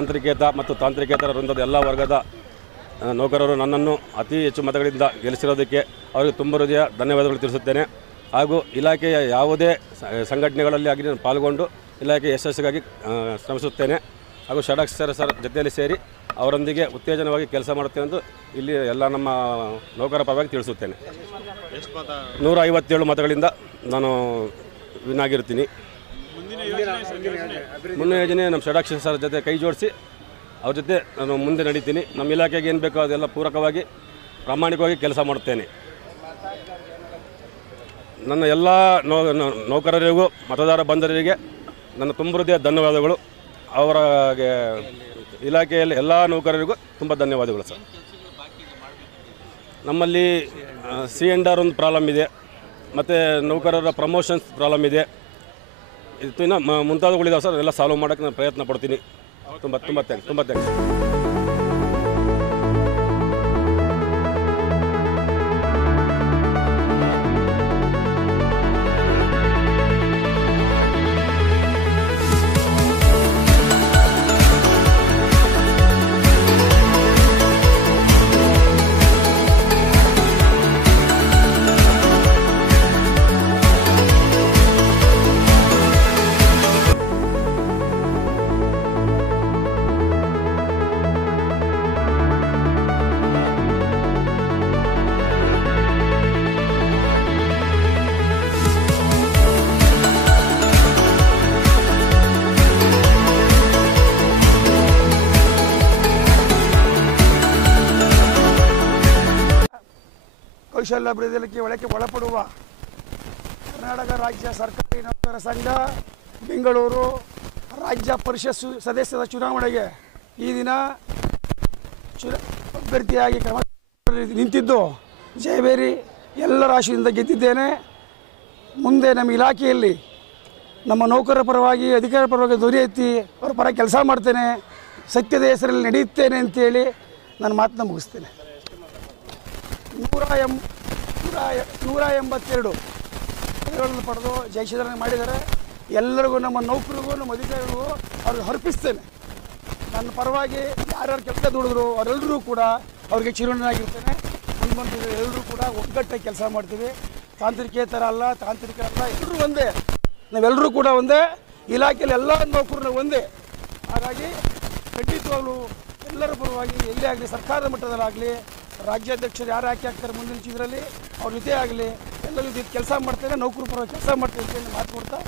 ತಾಂತ್ರಿಕೇತರ ಮತ್ತು ತಾಂತ್ರಿಕೇತರ ವೃಂದದ ಎಲ್ಲ ವರ್ಗದ ನೌಕರರು ನನ್ನನ್ನು ಅತಿ ಹೆಚ್ಚು ಮತಗಳಿಂದ ಗೆಲ್ಲಿಸಿರೋದಕ್ಕೆ ಅವರಿಗೆ ತುಂಬ ಹೃದಯ ಧನ್ಯವಾದಗಳು ತಿಳಿಸುತ್ತೇನೆ. ಹಾಗೂ ಇಲಾಖೆಯ ಯಾವುದೇ ಸಂಘಟನೆಗಳಲ್ಲಿ ಆಗಿ ನಾನು ಪಾಲ್ಗೊಂಡು ಇಲಾಖೆ ಯಶಸ್ಸಿಗಾಗಿ ಶ್ರಮಿಸುತ್ತೇನೆ. ಹಾಗೂ ಷಡಕ್ಷರ ಸರ್ ಜೊತೆಯಲ್ಲಿ ಸೇರಿ ಅವರೊಂದಿಗೆ ಉತ್ತೇಜನವಾಗಿ ಕೆಲಸ ಮಾಡುತ್ತೇನೆ ಎಂದು ಇಲ್ಲಿ ಎಲ್ಲ ನಮ್ಮ ನೌಕರ ಪರವಾಗಿ ತಿಳಿಸುತ್ತೇನೆ. 157 ಮತಗಳಿಂದ ನಾನು ವಿನ್ ಆಗಿರ್ತೀನಿ. ಮುಂದಿನ ಯೋಜನೆ ನಮ್ಮ ಷಡಕ್ಷರ ಸರ್ ಜೊತೆ ಕೈ ಜೋಡಿಸಿ ಅವ್ರ ಜೊತೆ ನಾನು ಮುಂದೆ ನಡೀತೀನಿ. ನಮ್ಮ ಇಲಾಖೆಗೆ ಏನು ಬೇಕೋ ಅದೆಲ್ಲ ಪೂರಕವಾಗಿ ಪ್ರಾಮಾಣಿಕವಾಗಿ ಕೆಲಸ ಮಾಡುತ್ತೇನೆ. ನನ್ನ ಎಲ್ಲ ನೌಕರರಿಗೂ ಮತದಾರ ಬಂಧುಗಳಿಗೆ ನನ್ನ ತುಂಬ ಹೃದಯ ಧನ್ಯವಾದಗಳು. ಅವರ ಇಲಾಖೆಯಲ್ಲಿ ಎಲ್ಲ ನೌಕರರಿಗೂ ತುಂಬ ಧನ್ಯವಾದಗಳು ಸರ್. ನಮ್ಮಲ್ಲಿ C&R ಒಂದು ಪ್ರಾಬ್ಲಮ್ ಇದೆ, ಮತ್ತು ನೌಕರರ ಪ್ರಮೋಷನ್ಸ್ ಪ್ರಾಬ್ಲಮ್ ಇದೆ. ಇದು ಇನ್ನು ಮುಂತಾದವುಗಳಿದಾವೆ ಸರ್. ಎಲ್ಲ ಸಾಲ್ವ್ ಮಾಡೋಕ್ಕೆ ನಾನು ಪ್ರಯತ್ನ ಪಡ್ತೀನಿ. ತುಂಬ ಥ್ಯಾಂಕ್ಸ್. ಕೌಶಲ್ಯ ಅಭಿವೃದ್ಧಿ ಒಳಪಡುವ ಕರ್ನಾಟಕ ರಾಜ್ಯ ಸರ್ಕಾರಿ ನೌಕರರ ಸಂಘ ಬೆಂಗಳೂರು ರಾಜ್ಯ ಪರಿಷತ್ ಸದಸ್ಯರ ಚುನಾವಣೆಗೆ ಈ ದಿನ ಅಭ್ಯರ್ಥಿಯಾಗಿ ನಿಂತಿದ್ದು ಜಯಬೇರಿ ಎಲ್ಲರ ಆಶೀರ್ವಾದದಿಂದ ಗೆದ್ದಿದ್ದೇನೆ. ಮುಂದೆ ನಮ್ಮ ಇಲಾಖೆಯಲ್ಲಿ ನಮ್ಮ ನೌಕರರ ಪರವಾಗಿ ಅಧಿಕಾರಿ ಪರವಾಗಿ ಧ್ವನಿ ಎತ್ತಿ ಅವರ ಪರ ಕೆಲಸ ಮಾಡ್ತೇನೆ, ಸತ್ಯದ ಹೆಸರಲ್ಲಿ ನಡೆಯುತ್ತೇನೆ ಅಂತೇಳಿ ನಾನು ಮಾತನ್ನ ಮುಗಿಸ್ತೇನೆ. 182 ಪಡೆದು ಜಯಶೀಲನೆ ಮಾಡಿದ್ದಾರೆ. ಎಲ್ಲರಿಗೂ ನಮ್ಮ ನೌಕರಿಗೂ ನಮ್ಮ ಅಧಿಕಾರಿಗಳಿಗೂ ಅವ್ರಿಗೆ ಅರ್ಪಿಸ್ತೇನೆ. ನನ್ನ ಪರವಾಗಿ ಯಾರ್ಯಾರು ಕೆಲಸ ದುಡಿದ್ರು ಅವರೆಲ್ಲರೂ ಕೂಡ ಅವ್ರಿಗೆ ಚಿರುಣಾಗಿರ್ತೇನೆ. ಮುಂದೆ ಎಲ್ಲರೂ ಕೂಡ ಒಗ್ಗಟ್ಟಾಗಿ ಕೆಲಸ ಮಾಡ್ತೀವಿ. ತಾಂತ್ರಿಕೇತರ ಅಲ್ಲ, ತಾಂತ್ರಿಕರಲ್ಲ, ಎಲ್ಲರೂ ಒಂದೇ. ನಾವೆಲ್ಲರೂ ಕೂಡ ಒಂದೇ. ಇಲಾಖೆಯಲ್ಲಿ ಎಲ್ಲ ನೌಕರರು ಒಂದೇ. ಹಾಗಾಗಿ ಖಂಡಿತವಾಗ್ಲೂ ಎಲ್ಲರ ಪರವಾಗಿ ಎಲ್ಲೇ ಆಗಲಿ, ಸರ್ಕಾರದ ಮಟ್ಟದಲ್ಲಾಗಲಿ, ರಾಜ್ಯಾಧ್ಯಕ್ಷರು ಯಾರು ಆಗ್ತಾರೆ ಮುಂದಿನ ಇದರಲ್ಲಿ ಅವ್ರ ಜೊತೆ ಆಗಲಿ ಎಲ್ಲರ ಜೊತೆ ಕೆಲಸ ಮಾಡ್ತೇನೆ, ನೌಕರ ಪರವಾಗಿ ಕೆಲಸ ಮಾಡ್ತೇನೆ ಅಂತ ಮಾತು ಕೊಡ್ತಾ